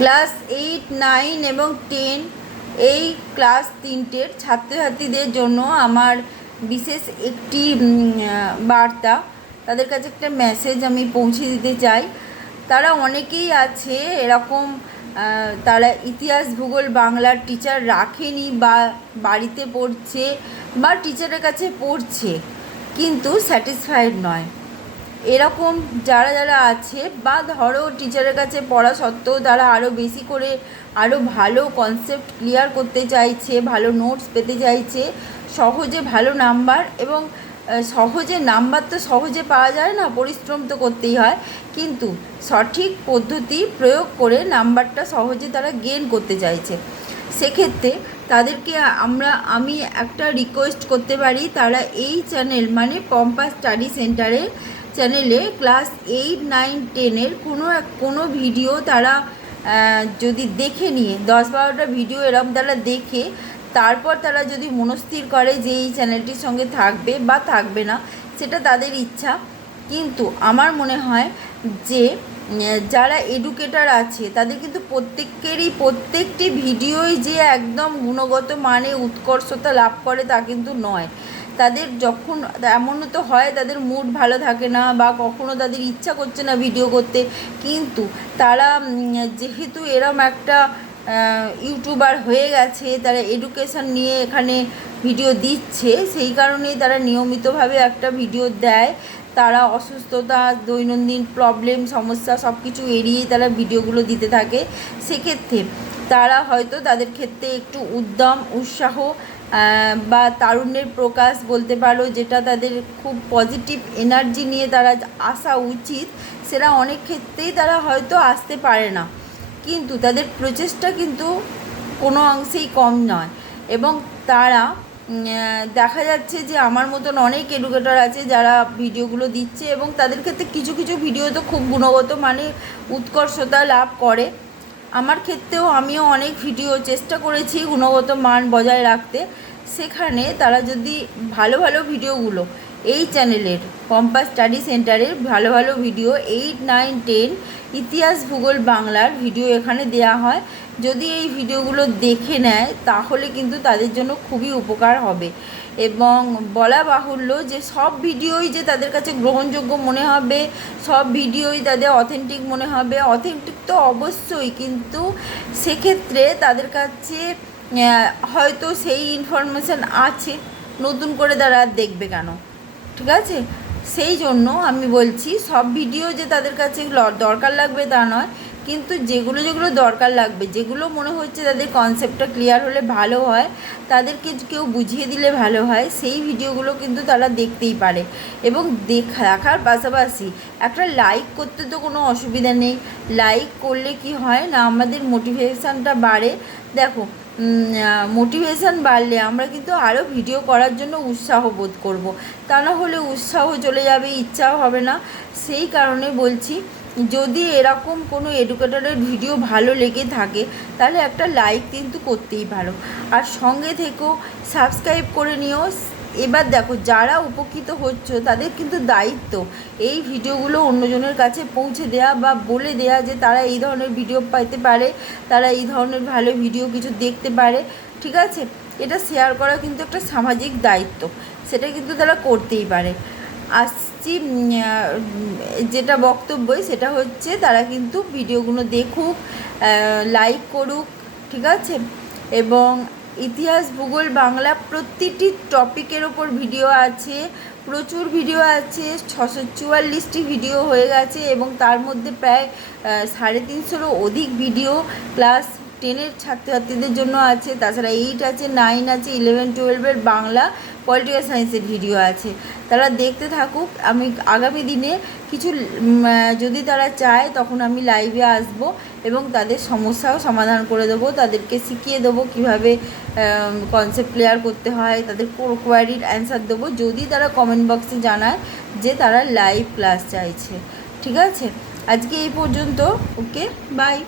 Class 8, 9 এবং 10 এই class তিনটের ছাত্রছাত্রীদের জন্য আমার বিশেষ একটি বার্তা, তাদের কাছে একটা মেসেজ আমি পৌঁছে দিতে চাই। তারা অনেকেই আছে এরকম, তারা ইতিহাস ভূগোল বাংলার টিচার রাখেনি বা বাড়িতে পড়ছে বা টিচারের কাছে পড়ছে কিন্তু স্যাটিসফাইড নয়। এরকম যারা যারা আছে, বা ধরো টিচারের কাছে পড়া সত্ত্বেও তারা আরও বেশি করে আরও ভালো কনসেপ্ট ক্লিয়ার করতে চাইছে, ভালো নোটস পেতে চাইছে, সহজে ভালো নাম্বার, এবং সহজে নাম্বার তো সহজে পাওয়া যায় না, পরিশ্রম তো করতেই হয়, কিন্তু সঠিক পদ্ধতি প্রয়োগ করে নাম্বারটা সহজে তারা গেইন করতে চাইছে। সেক্ষেত্রে তাদেরকে আমি একটা রিকোয়েস্ট করতে পারি, তারা এই চ্যানেল মানে কম্পাস স্টাডি সেন্টারের চ্যানেলে ক্লাস 8, 9, 10-এর কোনো ভিডিও তারা যদি দেখে নিয়ে 10-12টা ভিডিও এরম তারা দেখে তারপর তারা যদি মনস্থির করে যে এই চ্যানেলটির সঙ্গে থাকবে বা থাকবে না, সেটা তাদের ইচ্ছা। কিন্তু আমার মনে হয় যে যারা এডুকেটার আছে তাদের কিন্তু প্রত্যেকটি ভিডিওই যে একদম গুণগত মানে উৎকর্ষতা লাভ করে তা কিন্তু নয়। তাদের যখন এমনও তো হয় তাদের মুড ভালো থাকে না বা কখনো তাদের ইচ্ছা করছে না ভিডিও করতে, কিন্তু তারা যেহেতু এরম একটা ইউটিউবার হয়ে গেছে, তারা এডুকেশন নিয়ে এখানে ভিডিও দিচ্ছে, সেই কারণেই তারা নিয়মিতভাবে একটা ভিডিও দেয়। তারা অসুস্থতা, দৈনন্দিন প্রবলেম, সমস্যা সব কিছু এড়িয়েই তারা ভিডিওগুলো দিতে থাকে। সেক্ষেত্রে তারা হয়তো তাদের ক্ষেত্রে একটু উদ্যম, উৎসাহ বা তারুণ্যের প্রকাশ বলতে পারো, যেটা তাদের খুব পজিটিভ এনার্জি নিয়ে তারা আসা উচিত, সেটা অনেক ক্ষেত্রেই তারা হয়তো আসতে পারে না, কিন্তু তাদের প্রচেষ্টা কিন্তু কোনো অংশেই কম নয়। এবং তারা দেখা যাচ্ছে যে আমার মতন অনেক এডুকেটর আছে যারা ভিডিওগুলো দিচ্ছে, এবং তাদের ক্ষেত্রে কিছু কিছু ভিডিও তো খুব গুণগত মানে উৎকর্ষতা লাভ করে। আমার ক্ষেত্রেও আমিও অনেক ভিডিও চেষ্টা করেছি গুণগত মান বজায় রাখতে। সেখানে তারা যদি ভালো ভালো ভিডিওগুলো এই চ্যানেলের কম্পাস স্টাডি সেন্টারের ভালো ভালো ভিডিও 8, 9, 10 ইতিহাস ভূগোল বাংলার ভিডিও এখানে দেয়া হয়, যদি এই ভিডিওগুলো দেখে নেয় তাহলে কিন্তু তাদের জন্য খুবই উপকার হবে। এবং বলা বাহুল্য যে সব ভিডিওই যে তাদের কাছে গ্রহণযোগ্য মনে হবে, সব ভিডিওই তাদের অথেন্টিক মনে হবে, অথেন্টিক তো অবশ্যই, কিন্তু সেক্ষেত্রে তাদের কাছে হয়তো সেই ইনফরমেশান আছে, নতুন করে তারা দেখবে কেন? ঠিক আছে, সেই জন্য আমি বলছি সব ভিডিও যে তাদের কাছে দরকার লাগবে তা নয়, কিন্তু যেগুলো যেগুলো দরকার লাগবে, যেগুলো মনে হচ্ছে তাদের কনসেপ্টটা ক্লিয়ার হলে ভালো হয়, তাদেরকে কেউ বুঝিয়ে দিলে ভালো হয়, সেই ভিডিওগুলো কিন্তু তারা দেখতেই পারে। এবং দেখার পাশাপাশি একটা লাইক করতে তো কোনো অসুবিধা নেই। লাইক করলে কি হয় না, আমাদের মোটিভেশানটা বাড়ে। দেখো, মোটিভেশান বাড়লে আমরা কিন্তু আরও ভিডিও করার জন্য উৎসাহ বোধ করব, তা না হলে উৎসাহ চলে যাবে, ইচ্ছাও হবে না। সেই কারণে বলছি, যদি এরকম কোনো এডুকেটরের ভিডিও ভালো লেগে থাকে তাহলে একটা লাইক কিন্তু করতেই পারো, আর সঙ্গে থেকেও সাবস্ক্রাইব করে নিও। এবার দেখো, যারা উপকৃত হচ্ছে তাদের কিন্তু দায়িত্ব এই ভিডিওগুলো অন্যজনের কাছে পৌঁছে দেয়া বা বলে দেয়া যে তারা এই ধরনের ভিডিও পাইতে পারে, তারা এই ধরনের ভালো ভিডিও কিছু দেখতে পারে। ঠিক আছে, এটা শেয়ার করা কিন্তু একটা সামাজিক দায়িত্ব, সেটা কিন্তু তারা করতেই পারে। আসছি যেটা বক্তব্য, সেটা হচ্ছে তারা কিন্তু ভিডিওগুলো দেখুক, লাইক করুক, ঠিক আছে। এবং ইতিহাস ভূগোল বাংলা প্রতিটি টপিকের ওপর ভিডিও আছে, প্রচুর ভিডিও আছে, 644টি ভিডিও হয়ে গেছে, এবং তার মধ্যে প্রায় 350-এরও অধিক ভিডিও ক্লাস 10-এর ছাত্রছাত্রীদের জন্য আছে। তাছাড়া 8 আছে, 9 আছে, 11, 12-এর বাংলা পলিটিক্যাল সায়েন্সের ভিডিও আছে। তারা দেখতে থাকুক। আমি আগামী দিনে কিছু যদি তারা চায় তখন আমি লাইভে আসব এবং তাদের সমস্যাও সমাধান করে দেবো, তাদেরকে শিখিয়ে দেবো কীভাবে কনসেপ্ট ক্লিয়ার করতে হয়, তাদের কোয়ারির অ্যান্সার দেবো, যদি তারা কমেন্ট বক্সে জানায় যে তারা লাইভ ক্লাস চাইছে। ঠিক আছে, আজকে এই পর্যন্ত। ওকে, বাই।